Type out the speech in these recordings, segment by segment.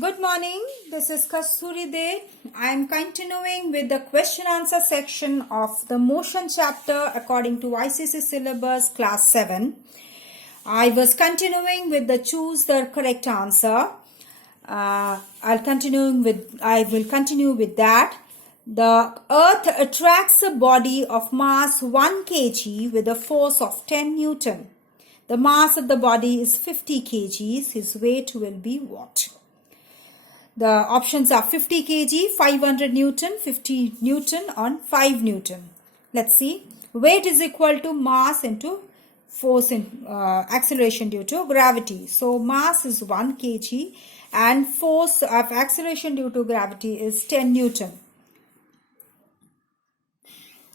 Good morning, this is Kasturi De. I am continuing with the question answer section of the motion chapter according to ICSE syllabus class 7. I was continuing with the choose the correct answer. I will continue with that. The earth attracts a body of mass 1 kg with a force of 10 Newton. The mass of the body is 50 kgs. His weight will be what? The options are 50 kg, 500 Newton, 50 Newton on 5 Newton. Let's see. Weight is equal to mass into force in acceleration due to gravity. So mass is 1 kg and force of acceleration due to gravity is 10 Newton.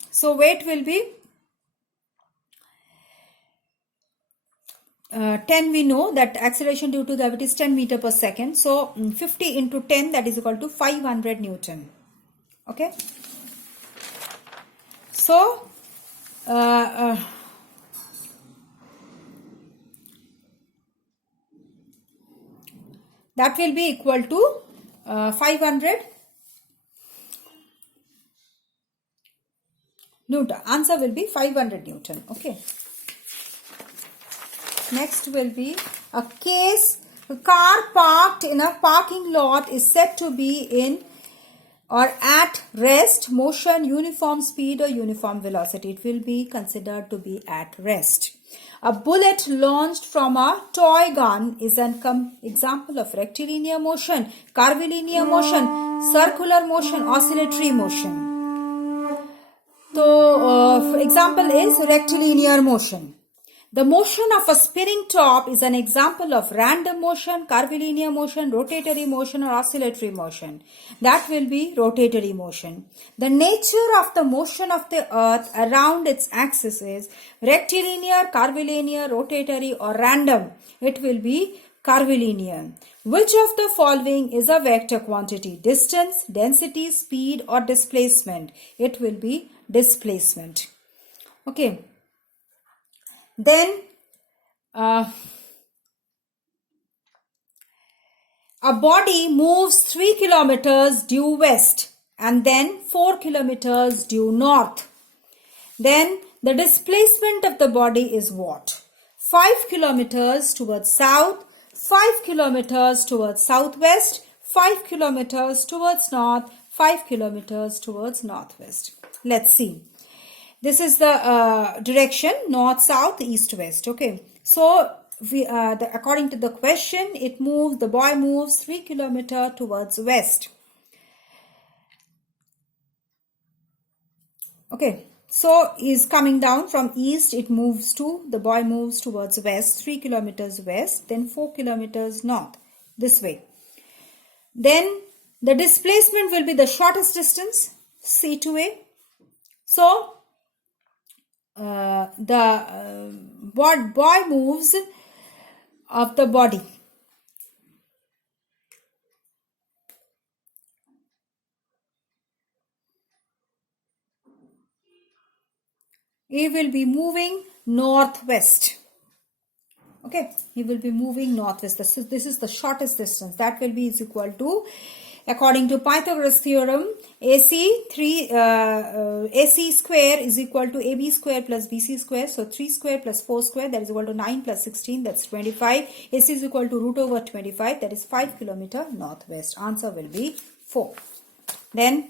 So weight will be 10, we know that acceleration due to gravity is 10 meter per second. So 50 into 10, that is equal to 500 Newton. Okay. So that will be equal to 500 Newton. Answer will be 500 Newton. Okay. Next will be a car parked in a parking lot is said to be in or at rest, motion, uniform speed or uniform velocity. It will be considered to be at rest. A bullet launched from a toy gun is an example of rectilinear motion, curvilinear motion, circular motion, oscillatory motion. So, example is rectilinear motion. The motion of a spinning top is an example of random motion, curvilinear motion, rotatory motion or oscillatory motion. That will be rotatory motion. The nature of the motion of the earth around its axis is rectilinear, curvilinear, rotatory or random. It will be curvilinear. Which of the following is a vector quantity? Distance, density, speed or displacement? It will be displacement. Okay. Then a body moves 3 kilometers due west and then 4 kilometers due north. Then the displacement of the body is what? 5 kilometers towards south, 5 kilometers towards southwest, 5 kilometers towards north, 5 kilometers towards northwest. Let's see. This is the direction north, south, east, west. Okay. So according to the question, the boy moves 3 kilometers towards west. Okay. So is coming down from east, the boy moves towards west, 3 kilometers west, then 4 kilometers north, this way. Then the displacement will be the shortest distance, C to A. So the boy moves of the body. He will be moving northwest. Okay, he will be moving northwest. This is the shortest distance. That will be is equal to, according to Pythagoras theorem, AC square is equal to AB square plus BC square. So 3 square plus 4 square, that is equal to 9 plus 16, that's 25. AC is equal to root over 25, that is 5 kilometer northwest. Answer will be 4. Then,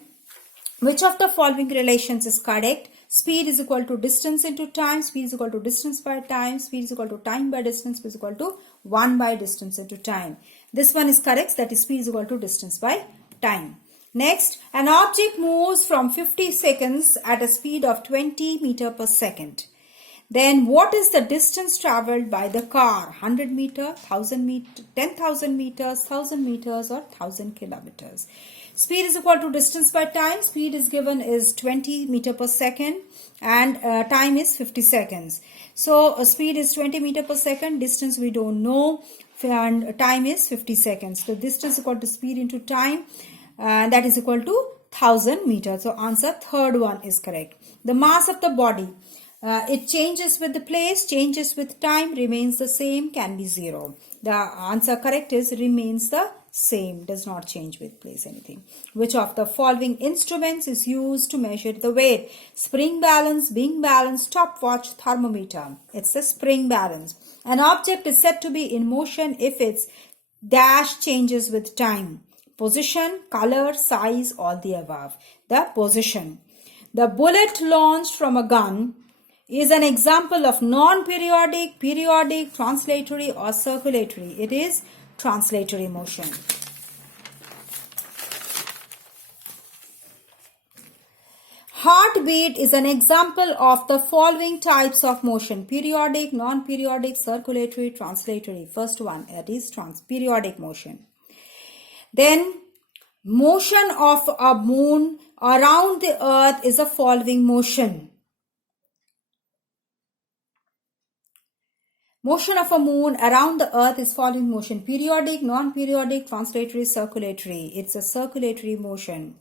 which of the following relations is correct? Speed is equal to distance into time, speed is equal to distance by time, speed is equal to time by distance, speed is equal to 1 by distance into time. This one is correct, that is speed is equal to distance by time. Next, an object moves from 50 seconds at a speed of 20 meter per second. Then what is the distance traveled by the car? 100 meter, 1000 meter, 10,000 meters, 1000 meters or 1000 kilometers. Speed is equal to distance by time. Speed is given is 20 meter per second and time is 50 seconds. So speed is 20 meter per second. Distance we don't know and time is 50 seconds. So distance equal to speed into time that is equal to 1000 meters. So answer third one is correct. The mass of the body. It changes with the place, changes with time, remains the same, can be 0. The answer correct is remains the same, does not change with place anything. Which of the following instruments is used to measure the weight? Spring balance, being balance, stopwatch, thermometer. It's the spring balance. An object is said to be in motion if its dash changes with time. Position, color, size, all the above. The position. The bullet launched from a gun is an example of non-periodic, periodic, translatory or circulatory. It is translatory motion. Heartbeat is an example of the following types of motion: periodic, non-periodic, circulatory, translatory. First one, that is periodic motion. Then, motion of a moon around the earth is a following motion. Motion of a moon around the earth is following motion: periodic, non-periodic, translatory, circulatory. It's a circulatory motion.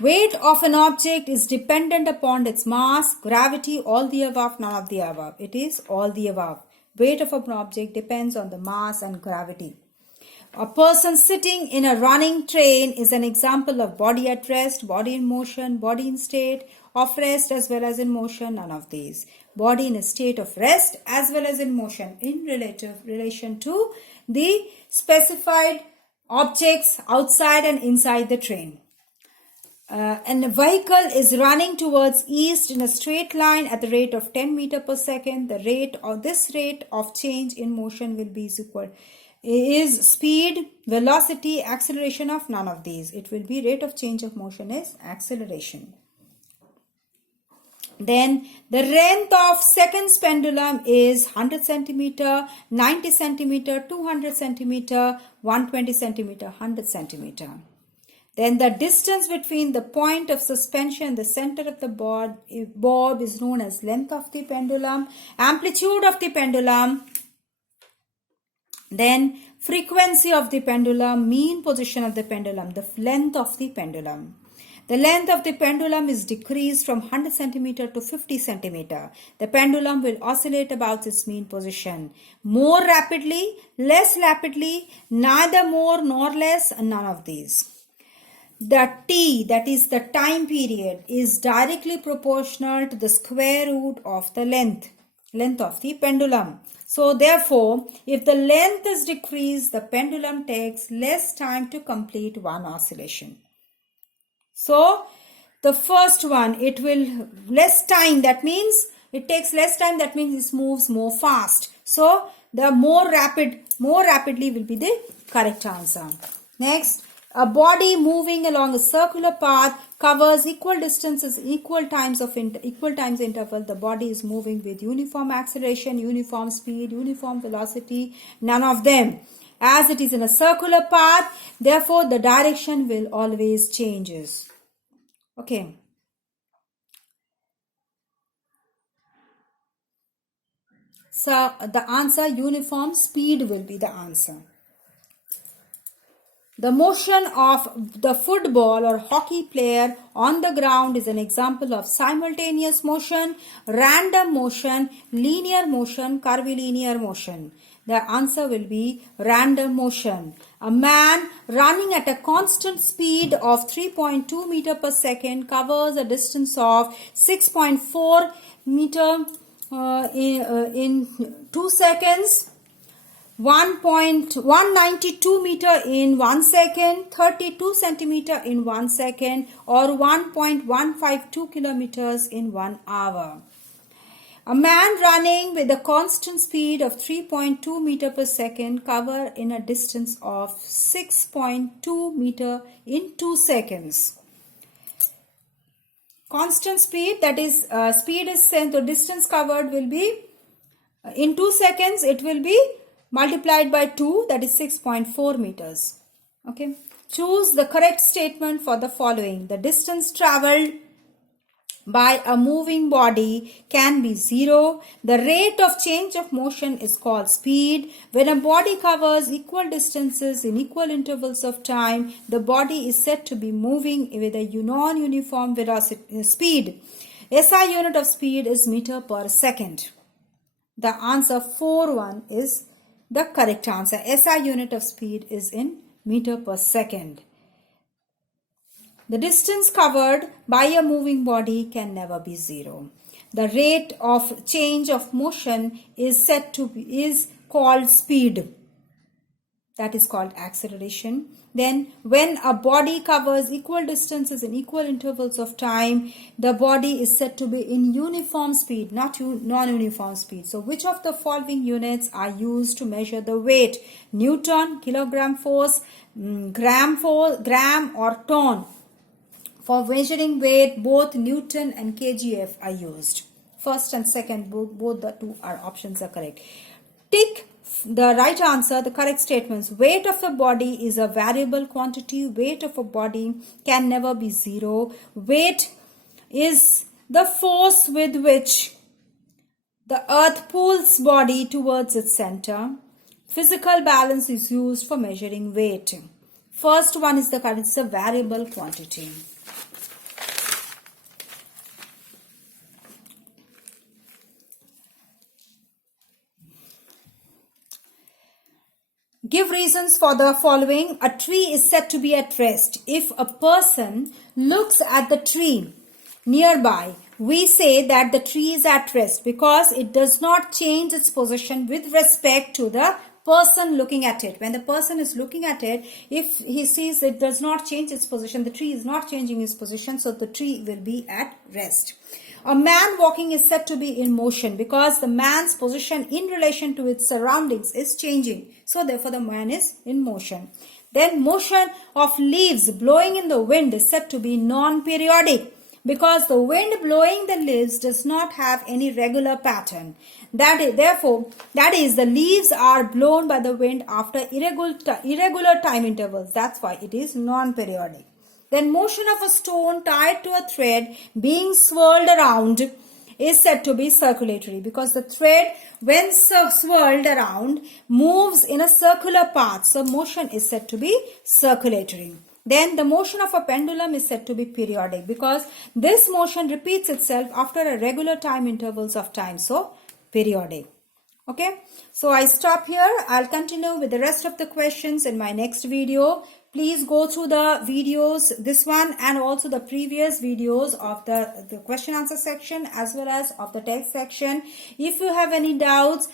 Weight of an object is dependent upon its mass, gravity, all the above, none of the above. It is all the above. Weight of an object depends on the mass and gravity. A person sitting in a running train is an example of body at rest, body in motion, body in state of rest as well as in motion, none of these. Body in a state of rest as well as in motion in relation to the specified objects outside and inside the train. And a vehicle is running towards east in a straight line at the rate of 10 meters per second. The rate of change in motion will be equal is speed, velocity, acceleration of none of these. It will be rate of change of motion is acceleration. Then the length of seconds pendulum is 100 centimeter, 90 centimeter, 200 centimeter, 120 centimeter, 100 centimeter. Then the distance between the point of suspension and the center of the bob is known as length of the pendulum, amplitude of the pendulum, then frequency of the pendulum, mean position of the pendulum, the length of the pendulum. The length of the pendulum is decreased from 100 centimeter to 50 centimeter. The pendulum will oscillate about its mean position. More rapidly, less rapidly, neither more nor less, and none of these. The t, that is the time period, is directly proportional to the square root of the length of the pendulum. So therefore, if the length is decreased, the pendulum takes less time to complete one oscillation. So the first one, it will less time, that means it takes less time, that means it moves more fast. So the more rapidly will be the correct answer. Next, a body moving along a circular path covers equal distances, equal times interval. The body is moving with uniform acceleration, uniform speed, uniform velocity, none of them. As it is in a circular path, therefore the direction will always changes. Okay. So the answer, uniform speed, will be the answer. The motion of the football or hockey player on the ground is an example of simultaneous motion, random motion, linear motion, curvilinear motion. The answer will be random motion. A man running at a constant speed of 3.2 meters per second covers a distance of 6.4 meter in 2 seconds. 1.192 meter in 1 second, 32 centimeter in 1 second, or 1.152 kilometers in 1 hour. A man running with a constant speed of 3.2 meter per second cover in a distance of 6.2 meter in 2 seconds. Constant speed, that is speed is sent, the distance covered will be in 2 seconds, it will be multiplied by 2, that is 6.4 meters. Okay. Choose the correct statement for the following. The distance traveled by a moving body can be 0. The rate of change of motion is called speed. When a body covers equal distances in equal intervals of time, the body is said to be moving with a non-uniform velocity speed. SI unit of speed is meter per second. The answer 4-1 is the correct answer. SI unit of speed is in meter per second. The distance covered by a moving body can never be zero. The rate of change of motion is called speed. That is called acceleration. Then when a body covers equal distances in equal intervals of time, the body is said to be in uniform speed, not non-uniform speed. So which of the following units are used to measure the weight? Newton, kilogram force, gram or ton. For measuring weight, both Newton and kgf are used. First and second, both the two options are correct. Tick the right answer, the correct statements. Weight of a body is a variable quantity. Weight of a body can never be zero. Weight is the force with which the earth pulls body towards its center. Physical balance is used for measuring weight. First one is the correct, it's a variable quantity. Give reasons for the following. A tree is said to be at rest. If a person looks at the tree nearby, we say that the tree is at rest because it does not change its position with respect to the person looking at it. When the person is looking at it, if he sees it does not change its position, the tree is not changing its position, so the tree will be at rest. A man walking is said to be in motion because the man's position in relation to its surroundings is changing. So therefore the man is in motion. Then motion of leaves blowing in the wind is said to be non-periodic because the wind blowing the leaves does not have any regular pattern. That is the leaves are blown by the wind after irregular time intervals. That's why it is non-periodic. Then motion of a stone tied to a thread being swirled around is said to be circulatory because the thread, when swirled around, moves in a circular path. So motion is said to be circulatory. Then the motion of a pendulum is said to be periodic because this motion repeats itself after a regular time intervals of time. So periodic. Okay. So I stop here. I'll continue with the rest of the questions in my next video. Please go through the videos, this one and also the previous videos of the question answer section as well as of the text section. If you have any doubts,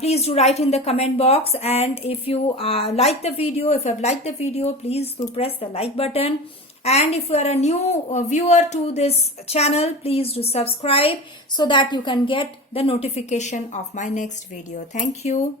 please do write in the comment box, and if you like the video, if you have liked the video, please do press the like button. And if you are a new viewer to this channel, please do subscribe so that you can get the notification of my next video. Thank you.